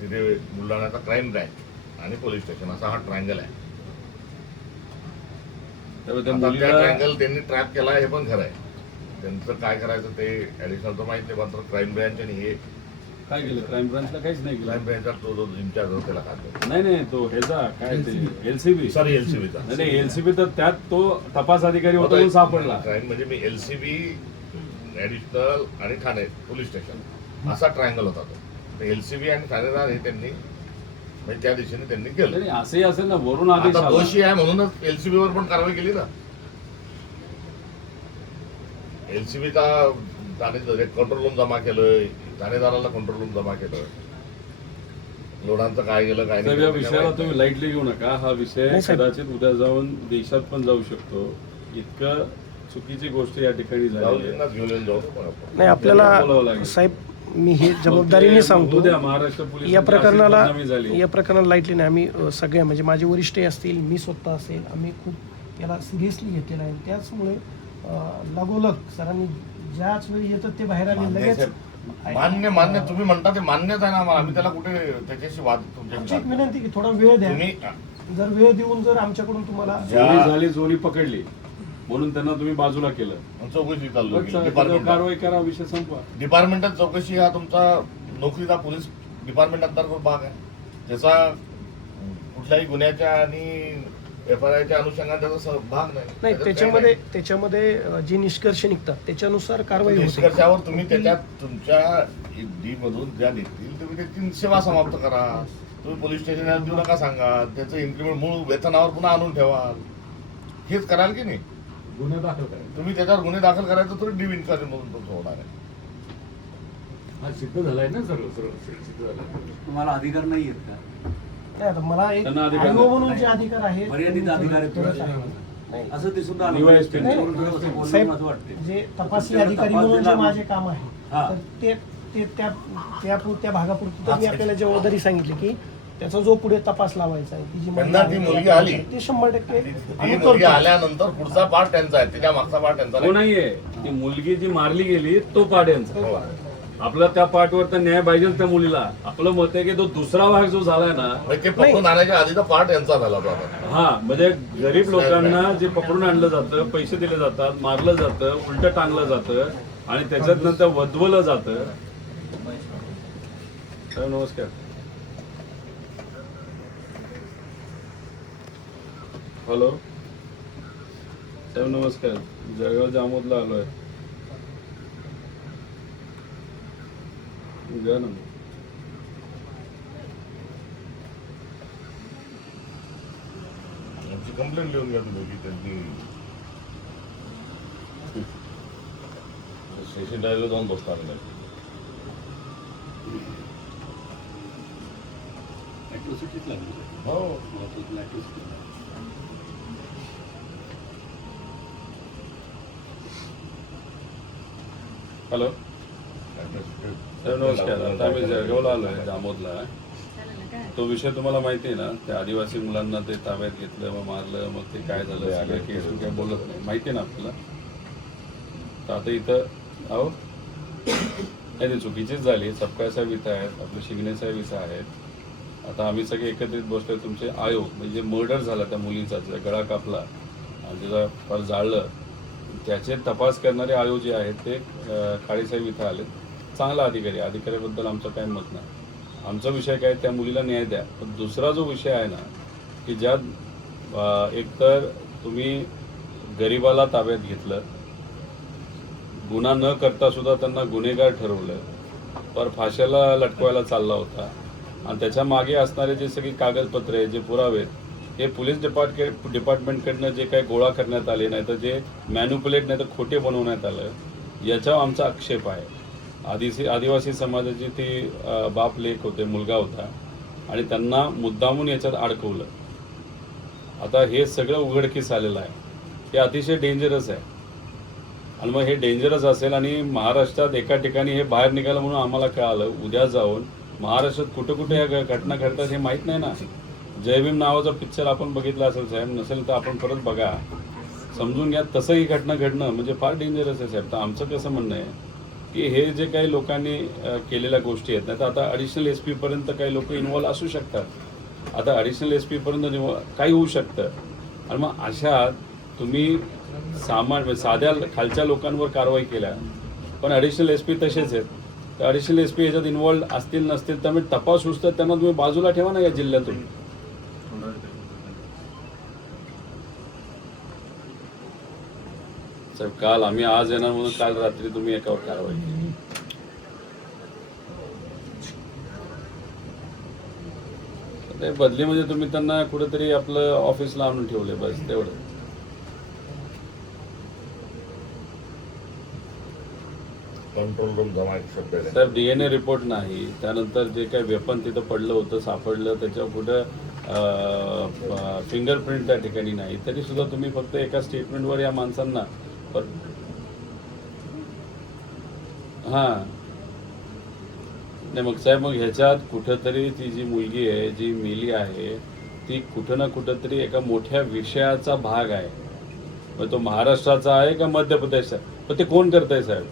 तिथे बुलढाण्याचा क्राईम ब्रँच आणि पोलीस स्टेशन असा हा ट्रायंगल आहे. त्यामुळे त्या आता त्या मुलीला ट्रायंगल त्यांनी ट्रॅप केला हे पण खरं आहे. त्यांचं काय करायचं ते ॲडिशनलचं माहिती नाही, मात्र क्राईम ब्रँच आणि हे काय केलं. क्राईम ब्रांचला काहीच नाही केलं. क्राईम ब्रँचचा तो जो इन्चार्ज होता त्याला खातो. नाही तो ह्याचा काय ते LCB. सॉरी, LCBचा. नाही LCB तर त्यात तो तपास अधिकारी होता म्हणून सापडला. क्राईम म्हणजे मी LCB, ॲडिशनल आणि ठाणे पोलीस स्टेशन असा ट्रायंगल होता तो. LCB आणि ठाणेदार हे त्यांनी म्हणजे त्या दिशेने त्यांनी केलं. नाही, असंही असेल ना, वरून आदेश आता आला. दोषी आहे म्हणूनच एलसीबी वर पण कारवाई केली ना. एलसीबीचा कंट्रोल रूम जमा केलं, ठाणेदाराला कंट्रोल रूम जमा केलं, लोडांचं काय गेलं काय साहेब, या विषयाला तुम्ही लाईटली घेऊ नका. हा विषय नाही, साहेब. कदाचित उद्या जाऊन देशात पण जाऊ शकतो. इतकं चुकीची गोष्ट या ठिकाणी झाली आहे. गावजींनाच घेऊन येऊन जाऊ ना आपण. नाही आपल्याला साहेब मी हे जबाबदारीने सांगतो उद्या महाराष्ट्र पोलीस या प्रकरणाला झाली. या प्रकरणाला लाईटली नाही. आम्ही सगळ्या म्हणजे माझे वरिष्ठही असतील, मी स्वतः असेल, आम्ही खूप याला सिरियसली घेतलेलं आहे. त्याचमुळे लगोलग सरांनी ज्याच वेळी येतात ते बाहेर आले लगेच. मान्य तुम्ही म्हणता ते मान्यच आहे ना आम्हाला. आम्ही त्याला कुठे त्याच्याशी वाद आमची एक विनंती की थोडा वेळ द्या. तुम्ही जर वेळ देऊन जर आमच्याकडून तुम्हाला चोरी झाली, चोरी पकडली म्हणून त्यांना तुम्ही बाजूला केलं. चौकशी चालू बस, त्याच्यावर कारवाई करा, विषय संपवा. डिपार्टमेंटल चौकशी हा तुमचा नोकरीचा पोलीस डिपार्टमेंट अंतर्गत भाग आहे. त्याचा कुठल्याही गुन्ह्याच्या आणि एफआयआरच्या अनुषंगाने त्याचा भाग नाही. नाही त्याच्यामध्ये जे निष्कर्ष निघतात त्याच्यानुसार कारवाई होते. निष्कर्षावर तुम्ही त्याच्यात तुमच्या डी मधून ज्या निघतील तुम्ही त्याची सेवा समाप्त करा. तुम्ही पोलीस स्टेशनला देऊ नका सांगा. त्याचं इन्क्रिमेंट मूळ वेतनावर पुन्हा आणून ठेवा. हेच कराल की नाही. गुन्हा दाखल करायचा. तुम्ही त्याच्यावर गुन्हे दाखल करायचं तर डी इन्क्वायरी म्हणून तुमचं होणार आहे. हा सिद्ध झालाय ना, सर्व सिद्ध झालाय. तुम्हाला अधिकार नाही आहेत का? नाही आता मला एक त्यांना अधिकार आयोग नाही. म्हणून जे अधिकार आहेत मर्यादित अधिकार आहेत करत आहे. नाही, असं दिसून आलं. DYSP नाही, असं बोलणं साहेब माझं वाटते. जे तपासी तुमच्याकडे अधिकारी तपास म्हणून जे देणार माझे काम आहे हा. तर ते त्या भागापुरती तर मी आपल्याला जबाबदारी सांगितली की त्याचा जो पुढे तपास लावायचा आहे ती जी त्यांना ती मुलगी आली. ते 100% ती आम्ही मुलगी करतो. आल्यानंतर पुढचा पार्ट त्यांचा आहे. त्याच्या मागचा पार्ट त्यांचा तो नाही. नाहीये, ती मुलगी जी मारली गेली तो पार्ट यांचा. हो. आपला त्या पार्टवर तर न्याय पाहिजे त्या मुलीला. आपलं मत आहे की तो दुसरा भाग जो झालाय ना, म्हणजे ते पकडून आणायच्या आधीचा पार्ट यांचा झाला तो आता. हा म्हणजे गरीब लोकांना जे पकडून आणलं जातं, पैसे दिले जातात, मारलं जातं, उलट टांगलं जातं आणि त्याच्यात नंतर वधवलं जातं. साहेब नमस्कार. हॅलो साहेब नमस्कार. जळगाव जामोदला आलोय. घ्या ना. आमची कंप्लेंट लिहून घ्या तुम्ही की त्यांनी स्टेशन डायरीवर जाऊन बसणार नाही. ऍट्रॉसिटीच लागली. हो. हॅलो साहेब नमस्कार. आता आम्ही जळगावला आलोय, जामोदला. तो विषय तुम्हाला माहिती आहे ना, त्या आदिवासी मुलांना ते ताब्यात घेतलं, मग मारलं, मग ते काय झालं, सगळ्या केस काय बोलत नाही, माहिती आहे ना आपल्याला. तर आता इथं अहो नाही, ते चुकीचीच झाली. सपकाळ साहेब इथं आहेत, आपले शिंगणे साहेब इथं आहेत. आता आम्ही सगळे एकत्रित बसतोय. तुमचे आयोग म्हणजे मर्डर झाला त्या मुलीचा, त्याचा गळा कापला आणि त्याचा फार जाळलं, त्याचे तपास करणारे आयोग जे आहेत ते काळेसाहेब इथं आले. चांगला अधिकारी, अधिकाऱ्याबद्दल आमचं काही मत नाही. आमचा विषय काय, त्या मुलीला न्याय द्या. पण दुसरा जो विषय आहे ना की ज्यात एकतर तुम्ही गरिबाला ताब्यात घेतलं, गुन्हा न करता सुद्धा त्यांना गुन्हेगार ठरवलं, पर फाश्याला लटकवायला चालला होता आणि त्याच्या मागे असणारे जे सगळी कागदपत्रे आहेत, जे पुरावे आहेत, हे पोलीस डिपार्टमेंटकडनं जे काही गोळा करण्यात आले, नाही तर जे मॅन्युप्युलेट नाही तर खोटे बनवण्यात आलं, याच्यावर आमचा आक्षेप आहे. आदिवासी समाजाची ती बाप लेक होते, मुलगा होता आणि त्यांना मुद्दामून याच्यात अडकवलं. आता हे सगळं उघडकीस आलेलं आहे. हे अतिशय डेंजरस आहे. आणि मग हे डेंजरस असेल आणि महाराष्ट्रात एका ठिकाणी हे बाहेर निघालं म्हणून आम्हाला कळालं. उद्या जाऊन महाराष्ट्रात कुठं कुठे या घटना घडतात हे माहीत नाही ना. जय भीम नावाचा पिक्चर आपण बघितला असेल साहेब, नसेल तर आपण परत बघा, समजून घ्या. तसं ही घटना घडणं म्हणजे फार डेंजरस आहे साहेब. तर आमचं कसं म्हणणं आहे की हे जे काही लोकांनी केलेल्या गोष्टी आहेत ना, तर आता ॲडिशनल SP पर्यंत काही लोक इन्व्हॉल्व असू शकतात. आता ॲडिशनल SP पर्यंत काही होऊ शकतं. आणि मग अशा तुम्ही साध्या खालच्या लोकांवर कारवाई केल्या, पण ॲडिशनल SP तसेच आहेत. तर ॲडिशनल SP ह्याच्यात इन्व्हॉल्व असतील नसतील तर मी तपास होतं त्यांना तुम्ही बाजूला ठेवा ना या जिल्ह्यातून. साहेब काल आम्ही आज येणार म्हणून काल रात्री तुम्ही एकावर कारवाई केली. ते बदली म्हणजे तुम्ही त्यांना कुठेतरी आपलं ऑफिसला आणून ठेवले, बस तेवढं. कंट्रोल रूम जमा एक शब्द आहे. साहेब DNA रिपोर्ट नाही, त्यानंतर जे काही वेपन तिथं पडलं होतं सापडलं त्याच्यावर कुठं फिंगरप्रिंट त्या ठिकाणी नाही, तरी सुद्धा तुम्ही फक्त एका स्टेटमेंटवर या माणसांना हां नाही मग साहेब, मग ह्याच्यात कुठंतरी ती जी मुलगी आहे जी मेली आहे ती कुठं ना कुठंतरी एका मोठ्या विषयाचा भाग आहे. मग तो महाराष्ट्राचा आहे का मध्य प्रदेशचा, पण ते कोण करतंय साहेब?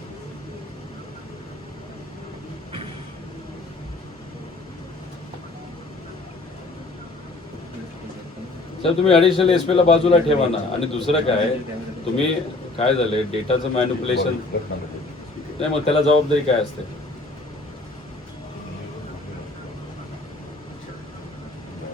साहेब तुम्ही ॲडिशनल SP ला बाजूला ठेवा ना. आणि दुसरं काय, तुम्ही काय झालंय डेटाचं मॅनिप्युलेशन नाही, मग त्याला जबाबदारी काय असते?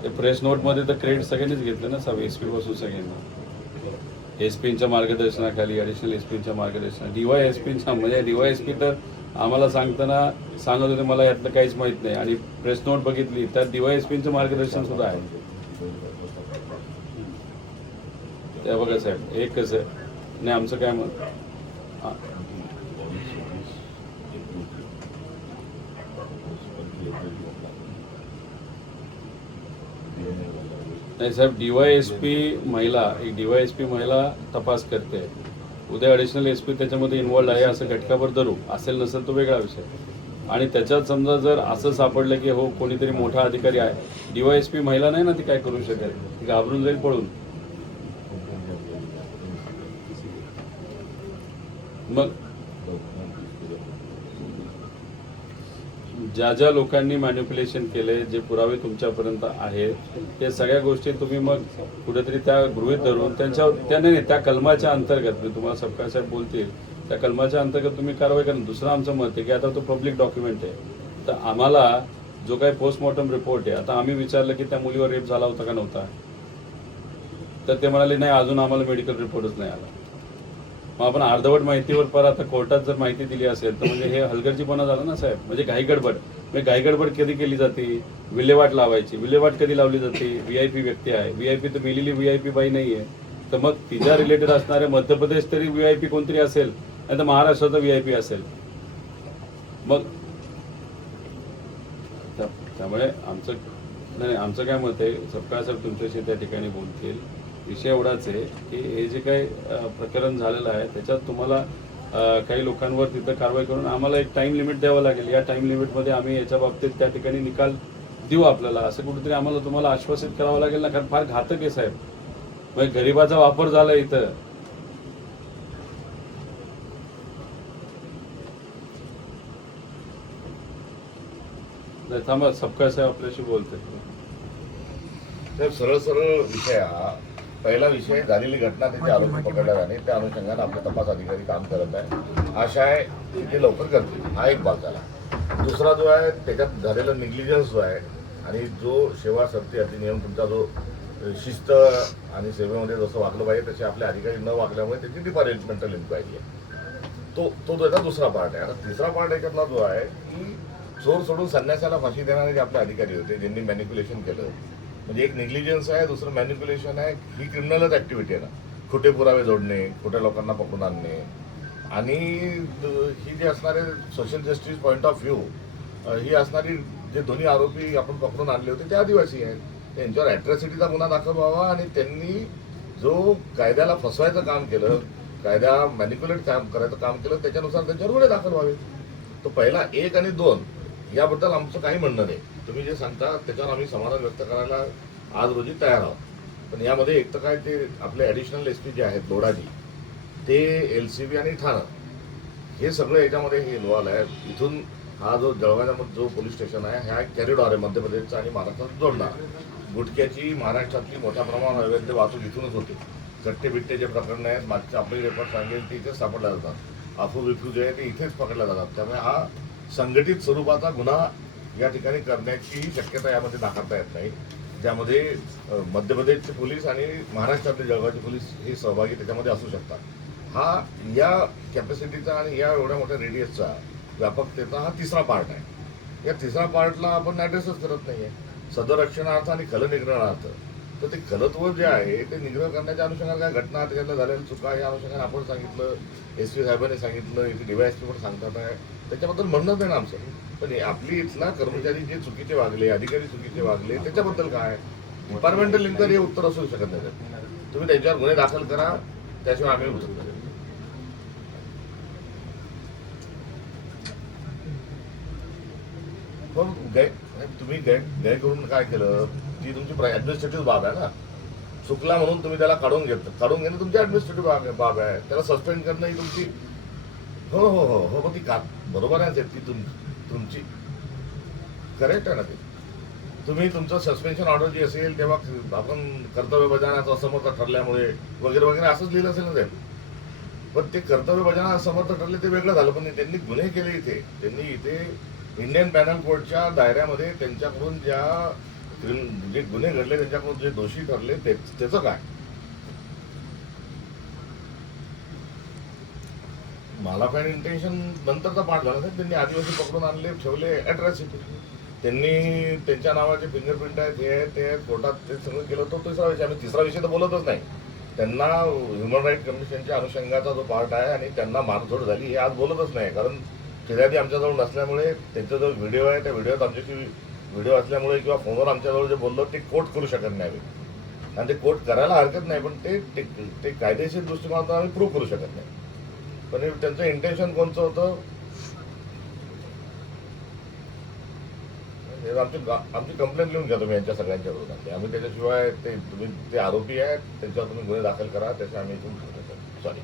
ते प्रेस नोटमध्ये तर क्रेडिट सगळ्यांनीच घेतलं ना साहेब, SP पासून सगळ्यांना. SPच्या मार्गदर्शनाखाली, ॲडिशनल SPच्या मार्गदर्शना, DYSPच्या म्हणजे DYSP तर आम्हाला सांगताना सांगत होते मला यातलं काहीच माहीत नाही, आणि प्रेस नोट बघितली त्यात DYSPचं मार्गदर्शन सुद्धा आहे. त्या बघा साहेब, एक कसं आहे नाही आमचं काय मत हां नाही साहेब, DYSP महिला, एक DYSP महिला तपास करते, उद्या ॲडिशनल SP त्याच्यामध्ये इन्व्हॉल्ड आहे असं घटकाभर धरू, असेल नसेल तो वेगळा विषय. आणि त्याच्यात समजा जर असं सापडलं की हो कोणीतरी मोठा अधिकारी आहे, DYSP महिला नाही ना, ती काय करू शकेल, ती घाबरून जाईल पळून. मग ज्या ज्या लोकांनी मॅनिप्युलेशन केले, जे पुरावे तुमच्यापर्यंत आहेत, ते सगळ्या गोष्टी तुम्ही मग कुठेतरी त्या गृहीत धरून त्यांच्यावर त्या कलमाच्या अंतर्गत, मी तुम्हाला सबका साहेब बोलतील त्या कलमाच्या अंतर्गत तुम्ही कारवाई करा. दुसरं आमचं मत आहे की आता तो पब्लिक डॉक्युमेंट आहे, तर आम्हाला जो काही पोस्टमॉर्टम रिपोर्ट आहे, आता आम्ही विचारलं की त्या मुलीवर रेप झाला होता का नव्हता, तर ते म्हणाले नाही अजून आम्हाला मेडिकल रिपोर्टच नाही आला. मग आपण अर्धवट माहितीवर परत आता कोर्टात जर माहिती दिली असेल तर म्हणजे हे हलगर्जीपणा झाला ना साहेब. म्हणजे घाईगडबड, म्हणजे घाईगडबड कधी केली जाते, विल्हेवाट लावायची. विल्हेवाट कधी लावली जाते, VIP व्यक्ती आहे, VIP तर मेलेली VIP बाई नाही आहे, तर मग तिच्या रिलेटेड असणाऱ्या मध्य प्रदेश तरी VIP कोणतरी असेल, नाही तर महाराष्ट्राचा VIP असेल. मग त्यामुळे आमचं काय मत आहे, सबका साहेब तुमच्याशी त्या ठिकाणी बोलतील. विषय एवढाच आहे की हे जे काही प्रकरण झालेलं आहे त्याच्यात तुम्हाला काही लोकांवर तिथं कारवाई करून आम्हाला एक टाइम लिमिट द्यावं लागेल. या टाइम लिमिटमध्ये आम्ही याच्या बाबतीत त्या ठिकाणी निकाल देऊ आपल्याला, असं कुठेतरी आम्हाला तुम्हाला आश्वासित करावं लागेल ना, कारण फार घातक आहे साहेब. म्हणजे गरिबाचा वापर झाला इथं. थांबा, सबका साहेब आपल्याशी बोलते. सरळ सरळ विषय हा पहिला विषय, झालेली घटना, त्याचे आरोपी पकडला जाणे, त्या अनुषंगाने आपले तपास अधिकारी काम करत आहे. आशा आहे की ते लवकर करतील, हा एक भाग झाला. दुसरा जो आहे त्याच्यात झालेला निग्लिजन्स जो आहे, आणि जो सेवा सक्ती अधिनियम तुमचा जो शिस्त आणि सेवेमध्ये जसं वागलं पाहिजे तसे आपले अधिकारी न वागल्यामुळे त्याची डिपार्टमेंटल इन्क्वायरी आहे, तो त्याचा दुसरा पार्ट आहे. आता तिसरा पार्ट याच्यातला जो आहे की चोर सोडून संन्यासाला फाशी देणारे जे आपले अधिकारी होते ज्यांनी मॅनिप्युलेशन केलं, म्हणजे एक निग्लिजन्स आहे, दुसरं मॅनिप्युलेशन आहे. ही क्रिमिनलच ॲक्टिव्हिटी आहे ना, खोटे पुरावे जोडणे, खोट्या लोकांना पकडून आणणे, आणि ही जी असणारे social justice point of view ही असणारी जे दोन्ही आरोपी आपण पकडून आणले होते ते आदिवासी आहेत, त्यांच्यावर ॲट्रॉसिटीचा गुन्हा दाखल व्हावा, आणि त्यांनी जो कायद्याला फसवायचं काम केलं, कायदा मॅनिप्युलेट करायचं काम केलं, त्याच्यानुसार त्यांच्यावर गुन्हे दाखल व्हावे. तो पहिला 1 आणि 2 याबद्दल आमचं काही म्हणणं नाही. तुम्ही जे सांगता त्याच्यावर आम्ही समाधान व्यक्त करायला आज रोजी तयार आहोत. पण यामध्ये एक तर काय, ते आपले ॲडिशनल SP जे आहेत लोडाजी, ते LCB आणि ठाणं, हे सगळं याच्यामध्ये हे इन्व्हॉल्व आहे. इथून हा जो जळगावमध्ये जो पोलीस स्टेशन आहे, हा एक कॅरिडॉर आहे मध्य प्रदेशचा आणि महाराष्ट्रात जोडणार. गुटख्याची महाराष्ट्रातली मोठ्या प्रमाणात अवैध वाहतूक इथूनच होते. चट्टे बिट्टे जे प्रकरण आहेत, मागचे आपले रेकॉर्ड सांगेल ते इथेच सापडल्या जातात. अफू बिफू जे आहे ते इथेच पकडल्या जातात. त्यामुळे हा संघटित स्वरूपाचा गुन्हा या ठिकाणी करण्याची शक्यता यामध्ये नाकारता येत नाही, ज्यामध्ये मध्य प्रदेशचे पोलीस आणि महाराष्ट्रातले जळगावचे पोलीस हे सहभागी त्याच्यामध्ये असू शकतात. हा या कॅपॅसिटीचा आणि या एवढ्या मोठ्या रेडियसचा व्यापकतेचा हा तिसरा पार्ट आहे. या तिसरा पार्टला आपण ॲड्रेसच करत नाही आहे. सदरक्षणार्थ आणि खलनिग्रहणार्थ. तर ते खलत्व जे आहे ते निग्रह करण्याच्या अनुषंगाने काय घटना त्याच्यातल्या झालेल्या चुका या अनुषंगाने आपण सांगितलं, SP साहेबांनी सांगितलं, इथे DYSP पण सांगतात आहे, त्याच्याबद्दल म्हणणंच आहे ना आमचं. पण हे आपली इथला कर्मचारी जे चुकीचे वागले, अधिकारी चुकीचे वागले, त्याच्याबद्दल काय डिपार्टमेंटल इन्क्वायरी हे उत्तर असू शकत नाही. तुम्ही त्यांच्यावर गुन्हे दाखल करा, त्याशिवाय आम्ही उत्तर करेल. पण तुम्ही गय करून काय केलं, ती तुमची ऍडमिनिस्ट्रेटिव्ह बाब आहे ना. चुकला म्हणून तुम्ही त्याला काढून घेणं तुमची ऍडमिनिस्ट्रेटिव्ह बाब आहे. त्याला सस्पेंड करणं ही तुमची हो हो हो हो मग ती का बरोबर आहे ती तुमची करेक्ट आहे ना. ती तुम्ही तुमचं सस्पेन्शन ऑर्डर जी असेल तेव्हा आपण कर्तव्य बजावण्याचं असमर्थ ठरल्यामुळे वगैरे वगैरे असंच लिहिलं असेल ना ते. पण ते कर्तव्य बजावण्यास असमर्थ ठरले ते वेगळं झालं. पण त्यांनी गुन्हे केले इथे, त्यांनी इथे इंडियन पॅनल कोडच्या दायऱ्यामध्ये त्यांच्याकडून जे गुन्हे घडले, त्यांच्याकडून जे दोषी ठरले त्याचं काय. मालाफाईड इंटेन्शन नंतरचा पाठ झाला नाही. त्यांनी आदिवासी पकडून आणले, ठेवले अॅट्रॉसिटी. त्यांनी त्यांच्या नावाचे फिंगरप्रिंट आहेत, हे आहेत, ते आहेत, कोर्टात ते सगळं केलं होतं. तिसरा विषय, आम्ही तिसरा विषय तर बोलतच नाही. त्यांना ह्युमन राईट कमिशनच्या अनुषंगाचा जो पार्ट आहे आणि त्यांना मारझोड झाली हे आज बोलतच नाही. कारण फिर्यादी आमच्याजवळ नसल्यामुळे त्यांचा जो व्हिडिओ आहे त्या व्हिडिओत आमच्याशी व्हिडिओ असल्यामुळे किंवा फोनवर आमच्याजवळ जे बोललो ते कोट करू शकत नाही. आणि ते कोट करायला हरकत नाही, पण ते कायदेशीर दृष्टिकोनातून आम्ही प्रूव्ह करू शकत नाही. पण त्यांचं इंटेन्शन कोणतं होतं, आमची कंप्लेंट लिहून घ्या तुम्ही यांच्या सगळ्यांच्या विरोधात. आम्ही त्याच्याशिवाय तुम्ही ते आरोपी आहेत, त्यांच्यावर तुम्ही गुन्हे दाखल करा, त्याच्या आम्ही सॉरी